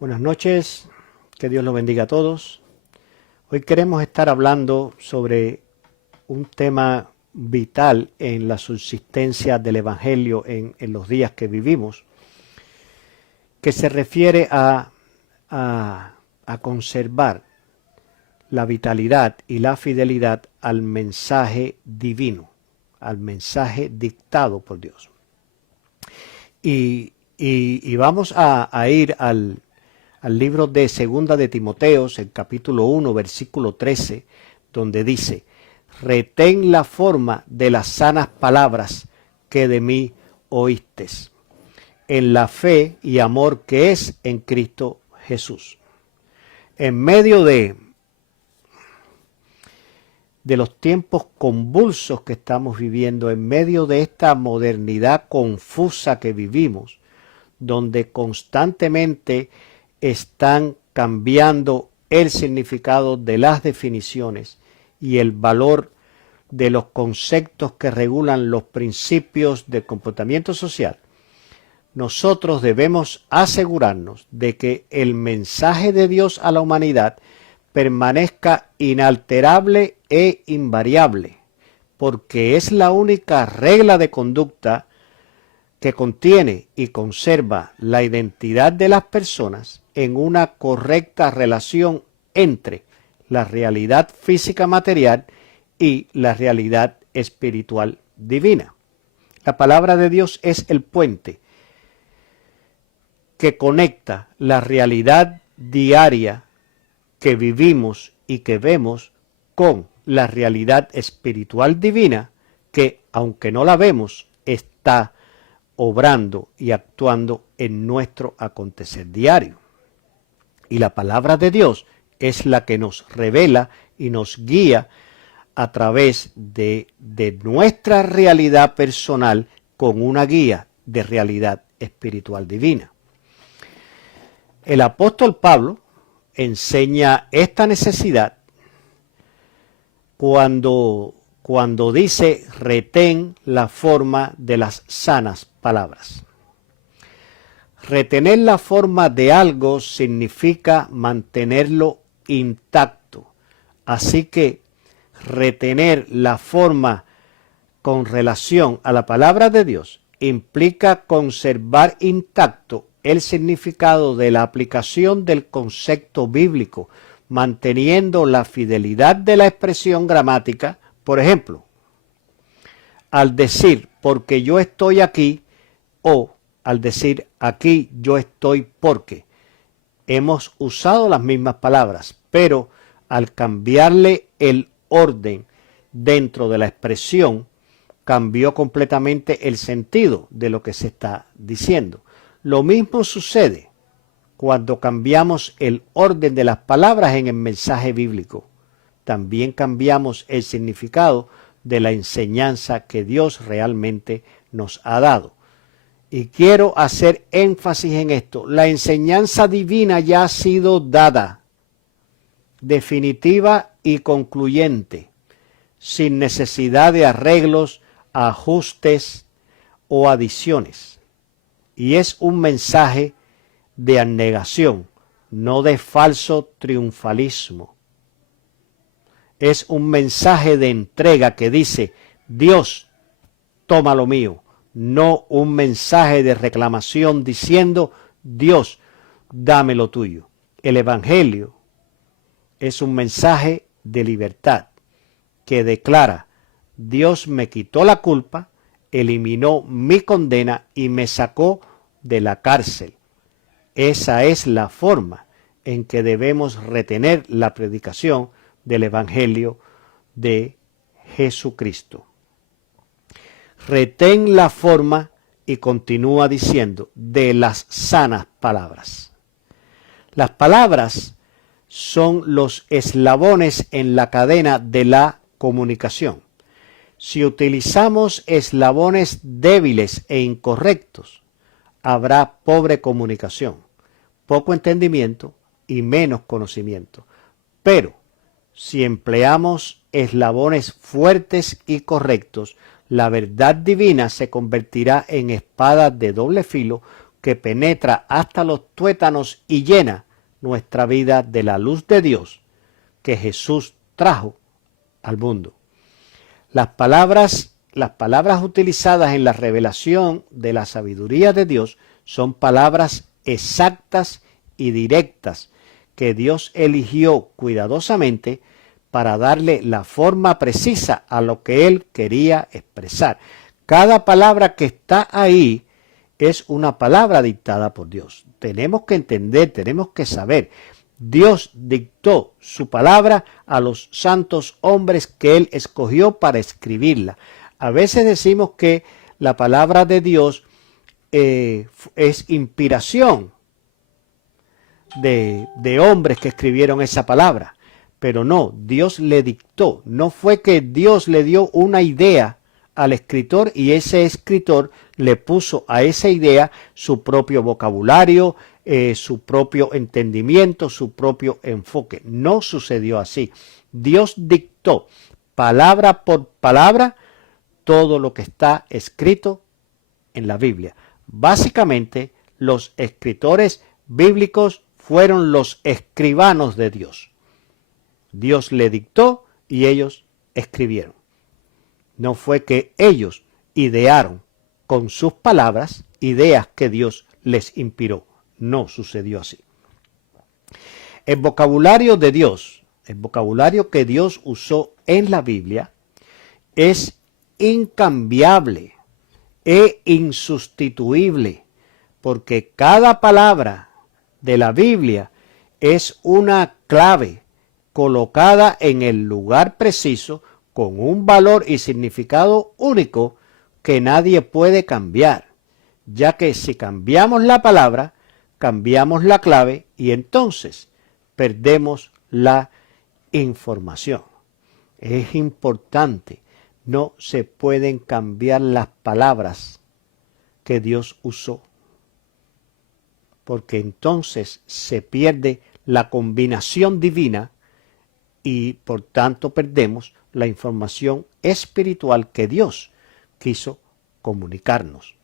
Buenas noches, que Dios los bendiga a todos. Hoy queremos estar hablando sobre un tema vital en la subsistencia del Evangelio en los días que vivimos, que se refiere a conservar la vitalidad y la fidelidad al mensaje divino, al mensaje dictado por Dios. Y vamos a ir al libro de Segunda de Timoteos, el capítulo 1, versículo 13, donde dice: retén la forma de las sanas palabras que de mí oístes, en la fe y amor que es en Cristo Jesús. En medio de los tiempos convulsos que estamos viviendo, en medio de esta modernidad confusa que vivimos, donde constantemente están cambiando el significado de las definiciones y el valor de los conceptos que regulan los principios del comportamiento social, nosotros debemos asegurarnos de que el mensaje de Dios a la humanidad permanezca inalterable e invariable, porque es la única regla de conducta que contiene y conserva la identidad de las personas en una correcta relación entre la realidad física material y la realidad espiritual divina. La palabra de Dios es el puente que conecta la realidad diaria que vivimos y que vemos con la realidad espiritual divina que, aunque no la vemos, está obrando y actuando en nuestro acontecer diario. Y la palabra de Dios es la que nos revela y nos guía a través de nuestra realidad personal con una guía de realidad espiritual divina. El apóstol Pablo enseña esta necesidad cuando dice: retén la forma de las sanas palabras. Retener la forma de algo significa mantenerlo intacto. Así que retener la forma con relación a la palabra de Dios implica conservar intacto el significado de la aplicación del concepto bíblico, manteniendo la fidelidad de la expresión gramática. Por ejemplo, al decir porque yo estoy aquí, o al decir aquí yo estoy porque, hemos usado las mismas palabras, pero al cambiarle el orden dentro de la expresión, cambió completamente el sentido de lo que se está diciendo. Lo mismo sucede cuando cambiamos el orden de las palabras en el mensaje bíblico. También cambiamos el significado de la enseñanza que Dios realmente nos ha dado. Y quiero hacer énfasis en esto: la enseñanza divina ya ha sido dada, definitiva y concluyente, sin necesidad de arreglos, ajustes o adiciones. Y es un mensaje de abnegación, no de falso triunfalismo. Es un mensaje de entrega que dice: Dios, toma lo mío. No un mensaje de reclamación diciendo: Dios, dame lo tuyo. El Evangelio es un mensaje de libertad que declara: Dios me quitó la culpa, eliminó mi condena y me sacó de la cárcel. Esa es la forma en que debemos retener la predicación del Evangelio de Jesucristo. Retén la forma, y continúa diciendo, de las sanas palabras. Las palabras son los eslabones en la cadena de la comunicación. Si utilizamos eslabones débiles e incorrectos, habrá pobre comunicación, poco entendimiento y menos conocimiento. Pero si empleamos eslabones fuertes y correctos, la verdad divina se convertirá en espada de doble filo que penetra hasta los tuétanos y llena nuestra vida de la luz de Dios que Jesús trajo al mundo. Las palabras utilizadas en la revelación de la sabiduría de Dios son palabras exactas y directas que Dios eligió cuidadosamente para darle la forma precisa a lo que Él quería expresar. Cada palabra que está ahí es una palabra dictada por Dios. Tenemos que entender, tenemos que saber. Dios dictó su palabra a los santos hombres que Él escogió para escribirla. A veces decimos que la palabra de Dios es inspiración de hombres que escribieron esa palabra. Pero no, Dios le dictó. No fue que Dios le dio una idea al escritor y ese escritor le puso a esa idea su propio vocabulario, su propio entendimiento, su propio enfoque. No sucedió así. Dios dictó palabra por palabra todo lo que está escrito en la Biblia. Básicamente, los escritores bíblicos fueron los escribanos de Dios. Dios le dictó y ellos escribieron. No fue que ellos idearon con sus palabras ideas que Dios les inspiró. No sucedió así. El vocabulario de Dios, el vocabulario que Dios usó en la Biblia, es incambiable e insustituible, porque cada palabra de la Biblia es una clave colocada en el lugar preciso con un valor y significado único que nadie puede cambiar, ya que si cambiamos la palabra, cambiamos la clave y entonces perdemos la información. Es importante, no se pueden cambiar las palabras que Dios usó, porque entonces se pierde la combinación divina y por tanto perdemos la información espiritual que Dios quiso comunicarnos.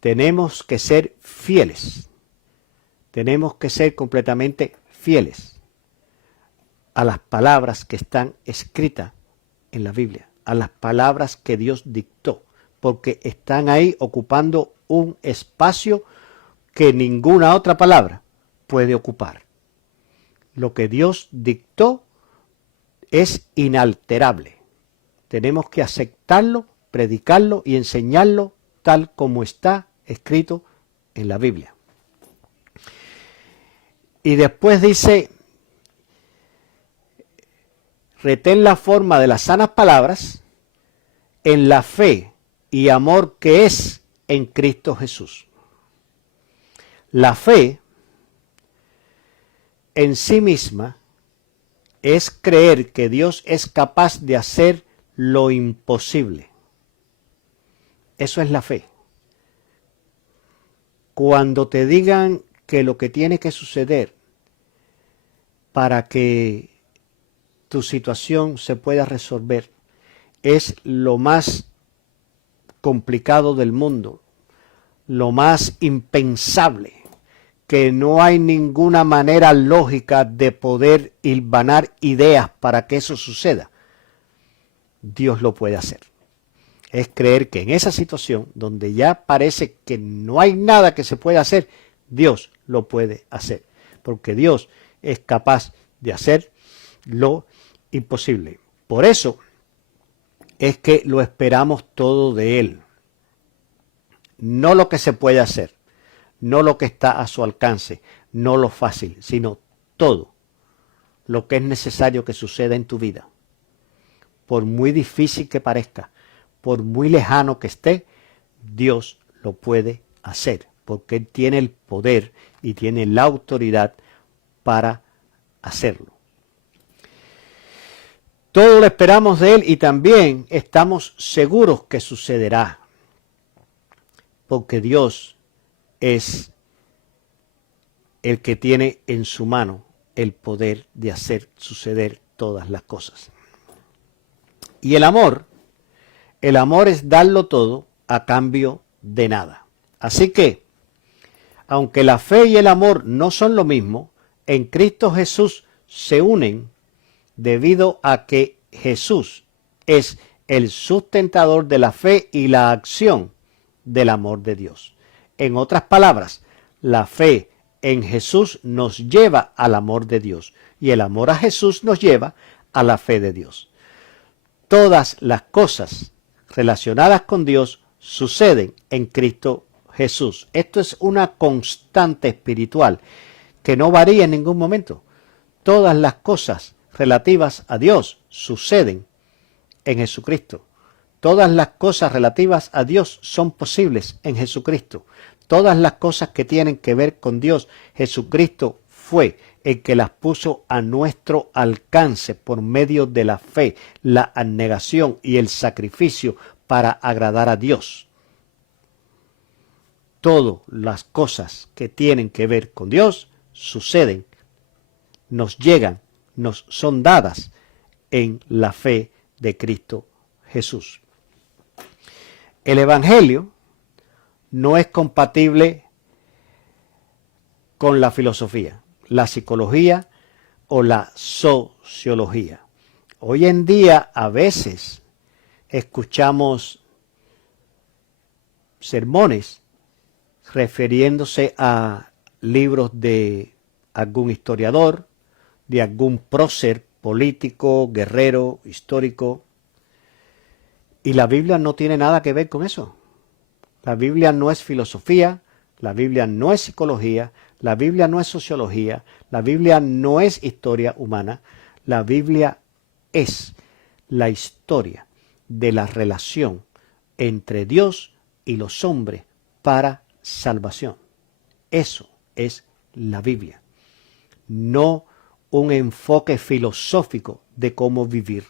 Tenemos que ser fieles, tenemos que ser completamente fieles a las palabras que están escritas en la Biblia, a las palabras que Dios dictó, porque están ahí ocupando un espacio que ninguna otra palabra puede ocupar. Lo que Dios dictó es inalterable. Tenemos que aceptarlo, predicarlo y enseñarlo tal como está escrito en la Biblia. Y después dice, retén la forma de las sanas palabras en la fe y amor que es en Cristo Jesús. La fe en sí misma es creer que Dios es capaz de hacer lo imposible. Eso es la fe. Cuando te digan que lo que tiene que suceder para que tu situación se pueda resolver es lo más complicado del mundo, lo más impensable, que no hay ninguna manera lógica de poder hilvanar ideas para que eso suceda, Dios lo puede hacer. Es creer que en esa situación, donde ya parece que no hay nada que se pueda hacer, Dios lo puede hacer. Porque Dios es capaz de hacer lo imposible. Por eso es que lo esperamos todo de Él. No lo que se puede hacer, no lo que está a su alcance, no lo fácil, sino todo lo que es necesario que suceda en tu vida. Por muy difícil que parezca, por muy lejano que esté, Dios lo puede hacer, porque Él tiene el poder y tiene la autoridad para hacerlo. Todo lo esperamos de Él y también estamos seguros que sucederá, porque Dios es el que tiene en su mano el poder de hacer suceder todas las cosas. Y el amor es darlo todo a cambio de nada. Así que Aunque la fe y el amor no son lo mismo, en Cristo Jesús se unen debido a que Jesús es el sustentador de la fe y la acción del amor de Dios. En otras palabras, la fe en Jesús nos lleva al amor de Dios y el amor a Jesús nos lleva a la fe de Dios. Todas las cosas relacionadas con Dios suceden en Cristo Jesús. Esto es una constante espiritual que no varía en ningún momento. Todas las cosas relativas a Dios suceden en Jesucristo. Todas las cosas relativas a Dios son posibles en Jesucristo. Todas las cosas que tienen que ver con Dios, Jesucristo fue el que las puso a nuestro alcance por medio de la fe, la abnegación y el sacrificio para agradar a Dios. Todas las cosas que tienen que ver con Dios suceden, nos llegan, nos son dadas en la fe de Cristo Jesús. El Evangelio no es compatible con la filosofía, la psicología o la sociología. Hoy en día a veces escuchamos sermones refiriéndose a libros de algún historiador, de algún prócer político, guerrero, histórico. Y la Biblia no tiene nada que ver con eso. La Biblia no es filosofía, la Biblia no es psicología, la Biblia no es sociología, la Biblia no es historia humana. La Biblia es la historia de la relación entre Dios y los hombres para salvación. Eso es la Biblia. No un enfoque filosófico de cómo vivir,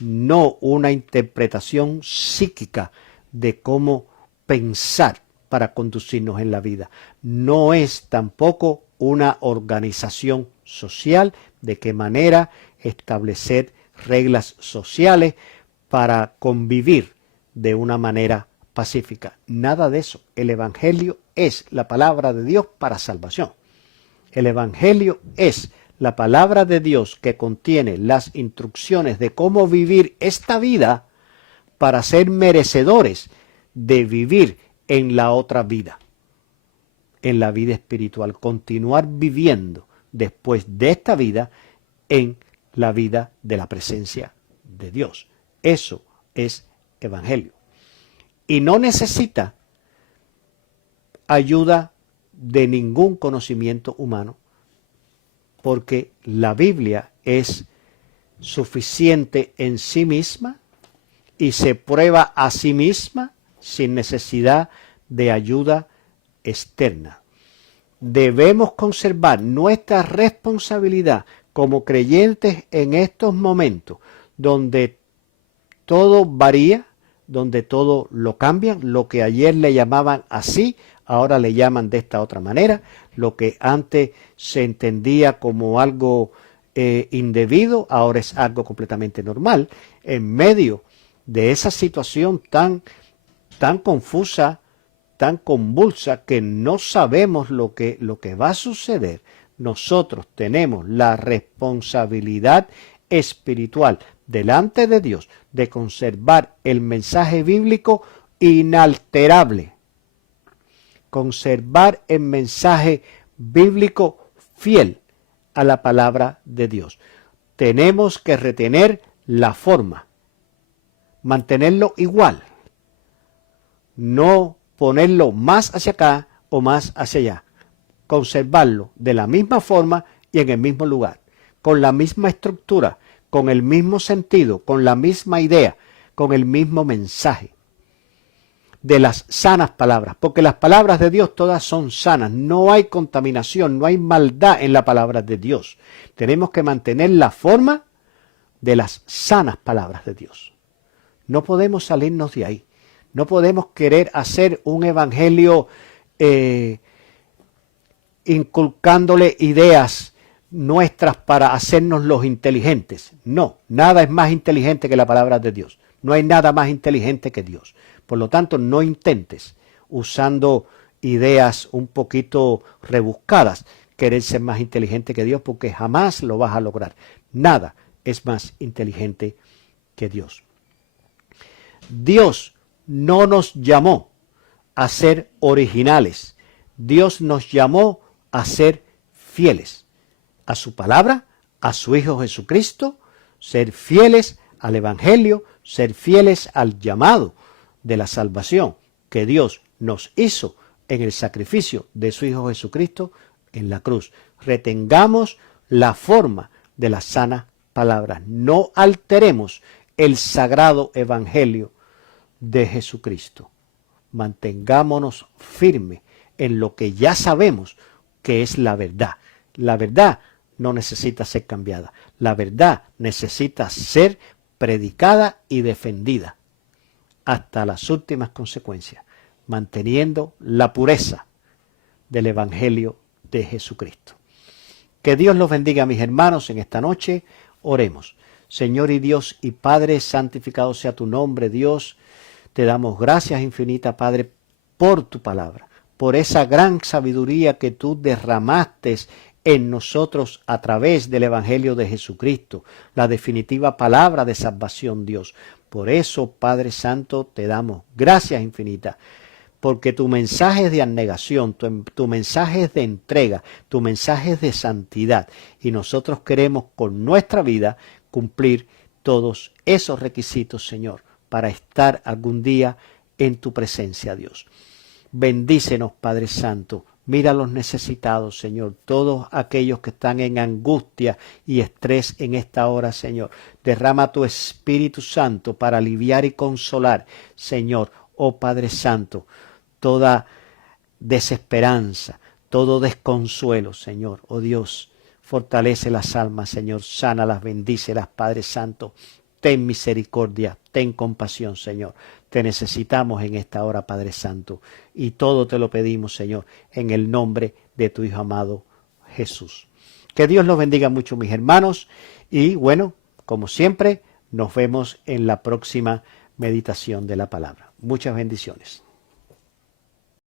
no una interpretación psíquica de cómo pensar para conducirnos en la vida. No es tampoco una organización social de qué manera establecer reglas sociales para convivir de una manera pacífica. Nada de eso. El Evangelio es la palabra de Dios para salvación. El Evangelio es la palabra de Dios que contiene las instrucciones de cómo vivir esta vida para ser merecedores de vivir en la otra vida, en la vida espiritual, continuar viviendo después de esta vida en la vida de la presencia de Dios. Eso es Evangelio. Y no necesita ayuda de ningún conocimiento humano, porque la Biblia es suficiente en sí misma y se prueba a sí misma sin necesidad de ayuda externa. Debemos conservar nuestra responsabilidad como creyentes en estos momentos donde todo varía, donde todo lo cambian, lo que ayer le llamaban así, ahora le llaman de esta otra manera, lo que antes se entendía como algo indebido, ahora es algo completamente normal. En medio de esa situación tan confusa, tan convulsa, que no sabemos lo que va a suceder, nosotros tenemos la responsabilidad espiritual delante de Dios de conservar el mensaje bíblico inalterable, conservar el mensaje bíblico fiel a la palabra de Dios. Tenemos que retener la forma, mantenerlo igual, no ponerlo más hacia acá o más hacia allá, conservarlo de la misma forma y en el mismo lugar, con la misma estructura, con el mismo sentido, con la misma idea, con el mismo mensaje de las sanas palabras, porque las palabras de Dios todas son sanas, no hay contaminación, no hay maldad en la palabra de Dios. Tenemos que mantener la forma de las sanas palabras de Dios. No podemos salirnos de ahí, no podemos querer hacer un evangelio inculcándole ideas nuestras para hacernos los inteligentes. No, nada es más inteligente que la palabra de Dios. No hay nada más inteligente que Dios. Por lo tanto, no intentes usando ideas un poquito rebuscadas, querer ser más inteligente que Dios, porque jamás lo vas a lograr. Nada es más inteligente que Dios. Dios no nos llamó a ser originales. Dios nos llamó a ser fieles a su palabra, a su Hijo Jesucristo, ser fieles al Evangelio, ser fieles al llamado de la salvación que Dios nos hizo en el sacrificio de su Hijo Jesucristo en la cruz. Retengamos la forma de las sanas palabras. No alteremos el sagrado Evangelio de Jesucristo. Mantengámonos firmes en lo que ya sabemos que es la verdad. La verdad no necesita ser cambiada. La verdad necesita ser predicada y defendida hasta las últimas consecuencias, manteniendo la pureza del Evangelio de Jesucristo. Que Dios los bendiga, mis hermanos, en esta noche. Oremos. Señor y Dios y Padre, santificado sea tu nombre, Dios. Te damos gracias infinitas, Padre, por tu palabra, por esa gran sabiduría que tú derramaste en nosotros a través del Evangelio de Jesucristo, la definitiva palabra de salvación, Dios. Por eso, Padre Santo, te damos gracias infinitas, porque tu mensaje es de abnegación, tu mensaje es de entrega, tu mensaje es de santidad, y nosotros queremos con nuestra vida cumplir todos esos requisitos, Señor, para estar algún día en tu presencia, Dios. Bendícenos, Padre Santo. Mira a los necesitados, Señor, todos aquellos que están en angustia y estrés en esta hora, Señor. Derrama tu Espíritu Santo para aliviar y consolar, Señor, oh Padre Santo, toda desesperanza, todo desconsuelo, Señor, oh Dios. Fortalece las almas, Señor, sánalas, bendícelas, Padre Santo. Ten misericordia, ten compasión, Señor. Te necesitamos en esta hora, Padre Santo. Y todo te lo pedimos, Señor, en el nombre de tu Hijo amado Jesús. Que Dios los bendiga mucho, mis hermanos. Y bueno, como siempre, nos vemos en la próxima meditación de la palabra. Muchas bendiciones.